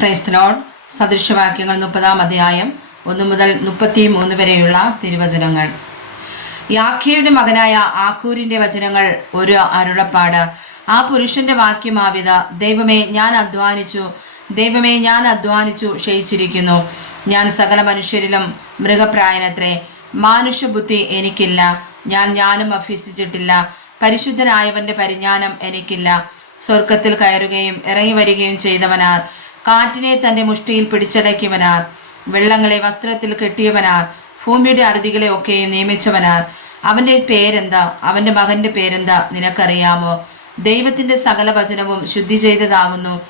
ക്രൈസ്തലോൺ സദൃശവാക്യങ്ങൾ മുപ്പതാം അധ്യായം ഒന്ന് മുതൽ മുപ്പത്തി മൂന്ന് വരെയുള്ള തിരുവചനങ്ങൾ. യാഖ്യയുടെ മകനായ ആഖൂരിന്റെ വചനങ്ങൾ ഒരു അരുളപ്പാട്. ആ പുരുഷന്റെ വാക്യമാവിത ദൈവമേ ഞാൻ അധ്വാനിച്ചു. ദൈവമേ ഞാൻ അധ്വാനിച്ചു. ക്ഷയിച്ചിരിക്കുന്നു. ഞാൻ സകല മനുഷ്യരിലും മൃഗപ്രായനത്രേ. മാനുഷ്യബുദ്ധി എനിക്കില്ല. ഞാൻ ഞാനും അഭ്യസിച്ചിട്ടില്ല. പരിശുദ്ധനായവന്റെ പരിജ്ഞാനം എനിക്കില്ല. സ്വർഗത്തിൽ കയറുകയും ഇറങ്ങി വരികയും ചെയ്തവനാർ. കാറ്റിനെ തന്റെ മുഷ്ടിയിൽ പിടിച്ചടക്കിയവനാർ. വെള്ളങ്ങളെ വസ്ത്രത്തിൽ കെട്ടിയവനാർ. ഭൂമിയുടെ അറുതികളെ ഒക്കെ നിയമിച്ചവനാർ. അവന്റെ പേരെന്താ? അവന്റെ മകന്റെ പേരെന്താ? നിനക്കറിയാമോ? ദൈവത്തിന്റെ സകല വചനവും ശുദ്ധി ചെയ്തതാകുന്നു.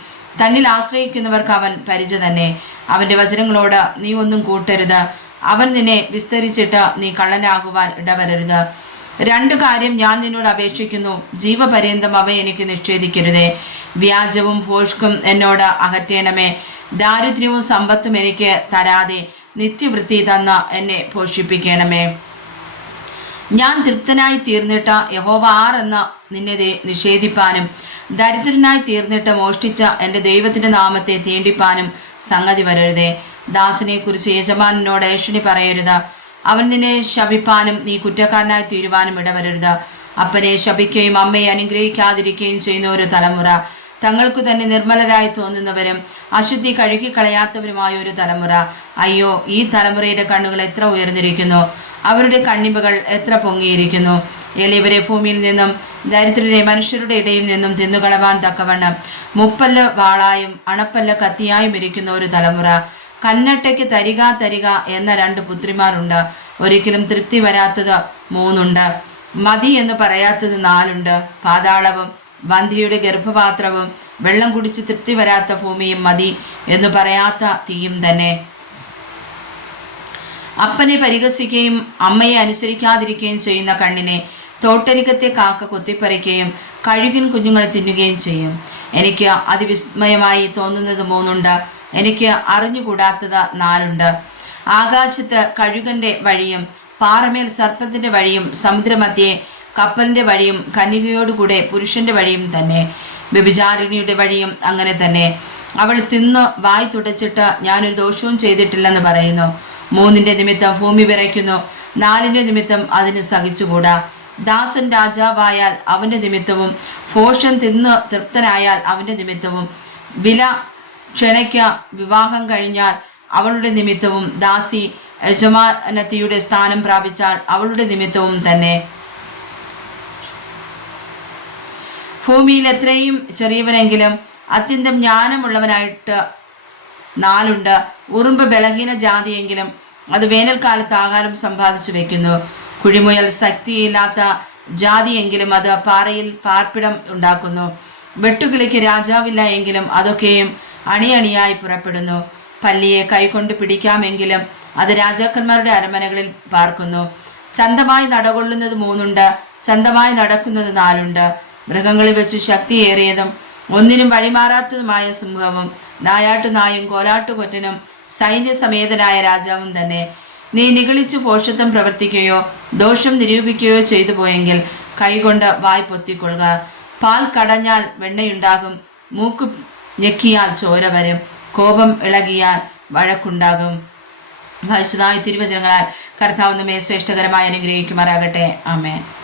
തന്നിൽ ആശ്രയിക്കുന്നവർക്ക് അവൻ പരിച തന്നെ. അവന്റെ വചനങ്ങളോട് നീ ഒന്നും കൂട്ടരുത്. അവൻ നിന്നെ വിസ്തരിച്ചിട്ട് നീ കള്ളനാകുവാൻ ഇടവരരുത്. രണ്ടു കാര്യം ഞാൻ നിന്നോട് അപേക്ഷിക്കുന്നു. ജീവപര്യന്തം അവ എനിക്ക് നിഷേധിക്കരുതേ. വ്യാജവും ഭോഷ്കും എന്നോട് അകറ്റേണമേ. ദാരിദ്ര്യവും സമ്പത്തും എനിക്ക് തരാതെ നിത്യവൃത്തി തന്ന എന്നെ പോഷിപ്പിക്കണമേ. ഞാൻ തൃപ്തനായി തീർന്നിട്ട യഹോവ ആർ എന്ന നിന്നെ നിഷേധിപ്പാനും ദരിദ്രനായി തീർന്നിട്ട് മോഷ്ടിച്ച എന്റെ ദൈവത്തിന്റെ നാമത്തെ തീണ്ടിപ്പാനും സംഗതി വരരുതേ. ദാസനെ കുറിച്ച് യജമാനോട് ഏഷണി പറയരുത്. അവൻ നിന്നെ ശപിപ്പാനും നീ കുറ്റക്കാരനായി തീരുവാനും ഇടവരരുത്. അപ്പനെ ശപിക്കുകയും അമ്മയെ അനുഗ്രഹിക്കാതിരിക്കുകയും ചെയ്യുന്ന ഒരു തലമുറ തങ്ങൾക്കു തന്നെ നിർമ്മലരായി തോന്നുന്നവരും അശുദ്ധി കഴുകിക്കളയാത്തവരുമായ ഒരു തലമുറ. അയ്യോ ഈ തലമുറയുടെ കണ്ണുകൾ എത്ര ഉയർന്നിരിക്കുന്നു. അവരുടെ കണ്ണിമ്പകൾ എത്ര പൊങ്ങിയിരിക്കുന്നു. എളിയവരെ ഭൂമിയിൽ നിന്നും ദരിദ്രരെ മനുഷ്യരുടെ ഇടയിൽ നിന്നും തിന്നുകളവാൻ തക്കവണ്ണം മുപ്പല്ല് വാളായും അണപ്പല്ല് കത്തിയായും ഇരിക്കുന്ന ഒരു തലമുറ. കന്നട്ടയ്ക്ക് തരിക തരിക എന്ന രണ്ട് പുത്രിമാരുണ്ട്. ഒരിക്കലും തൃപ്തി വരാത്തത് മൂന്നുണ്ട്. മതി എന്ന് പറയാത്തത് നാലുണ്ട്. പാതാളവും വന്ധിയുടെ ഗർഭപാത്രവും വെള്ളം കുടിച്ച് തൃപ്തി വരാത്ത ഭൂമിയും മതി എന്ന് പറയാത്ത തീയും തന്നെ. അപ്പനെ പരിഹസിക്കുകയും അമ്മയെ അനുസരിക്കാതിരിക്കുകയും ചെയ്യുന്ന കണ്ണിനെ തോട്ടരികത്തെ കാക്ക കൊത്തിപ്പറിക്കുകയും കഴുകിൻ കുഞ്ഞുങ്ങളെ തിന്നുകയും ചെയ്യും. എനിക്ക് അതിവിസ്മയമായി തോന്നുന്നത് മൂന്നുണ്ട്. എനിക്ക് അറിഞ്ഞുകൂടാത്തത് നാലുണ്ട് ആകാശത്ത് കഴുകന്റെ വഴിയും പാറമേൽ സർപ്പത്തിന്റെ വഴിയും സമുദ്രമധ്യേ കപ്പലിന്റെ വഴിയും കന്യകയോടുകൂടെ പുരുഷന്റെ വഴിയും തന്നെ. വ്യഭിചാരിണിയുടെ വഴിയും അങ്ങനെ തന്നെ. അവൾ തിന്ന് വായി തുടച്ചിട്ട് ഞാനൊരു ദോഷവും ചെയ്തിട്ടില്ലെന്ന് പറയുന്നു. മൂന്നിന്റെ നിമിത്തം ഭൂമി വിറയ്ക്കുന്നു. നാലിന്റെ നിമിത്തം അതിന് സഹിച്ചുകൂടാ. ദാസൻ രാജാവായാൽ അവന്റെ നിമിത്തവും ഭോഷൻ തിന്ന് തൃപ്തനായാൽ അവന്റെ നിമിത്തവും. വില ക്ഷണയ്ക്ക് വിവാഹം കഴിഞ്ഞാൽ അവളുടെ നിമിത്തവും ദാസി യജമാനത്തിയുടെ സ്ഥാനം പ്രാപിച്ചാൽ അവളുടെ നിമിത്തവും തന്നെ. ഭൂമിയിൽ എത്രയും ചെറിയവനെങ്കിലും അത്യന്തം ജ്ഞാനമുള്ളവനായിട്ട് നാലുണ്ട് ഉറുമ്പ് ബലഹീന ജാതിയെങ്കിലും അത് വേനൽക്കാലത്ത് ആഹാരം സമ്പാദിച്ചു വെക്കുന്നു. കുഴിമുയൽ ശക്തിയില്ലാത്ത ജാതിയെങ്കിലും അത് പാറയിൽ പാർപ്പിടം ഉണ്ടാക്കുന്നു. വെട്ടുകിളിക്ക് രാജാവില്ല എങ്കിലും അതൊക്കെയും അണിയണിയായി പുറപ്പെടുന്നു. പല്ലിയെ കൈകൊണ്ട് പിടിക്കാമെങ്കിലും അത് രാജാക്കന്മാരുടെ അരമനകളിൽ പാർക്കുന്നു. ചന്തമായി നടകൊള്ളുന്നത് മൂന്നുണ്ട് ചന്തമായി നടക്കുന്നത് നാലുണ്ട്. മൃഗങ്ങളിൽ വെച്ച് ശക്തിയേറിയതും ഒന്നിനും വഴിമാറാത്തതുമായ സിംഹവും നായാട്ടുനായും കോലാട്ടുകൊറ്റനും സൈന്യസമേതനായ രാജാവും തന്നെ. നീ നിഗളിച്ചു പോഷത്വം പ്രവർത്തിക്കുകയോ ദോഷം നിരൂപിക്കുകയോ ചെയ്തു പോയെങ്കിൽ കൈകൊണ്ട് വായ് പൊത്തിക്കൊള്ളുക. പാൽ കടഞ്ഞാൽ വെണ്ണയുണ്ടാകും മൂക്ക് ഞെക്കിയാൽ ചോര വരും. കോപം ഇളകിയാൽ വഴക്കുണ്ടാകും. വിശദമായ തിരുവചനങ്ങളാൽ കർത്താവ് നമ്മെ ശ്രേഷ്ഠകരമായി അനുഗ്രഹിക്കുമാറാകട്ടെ. ആമേൻ.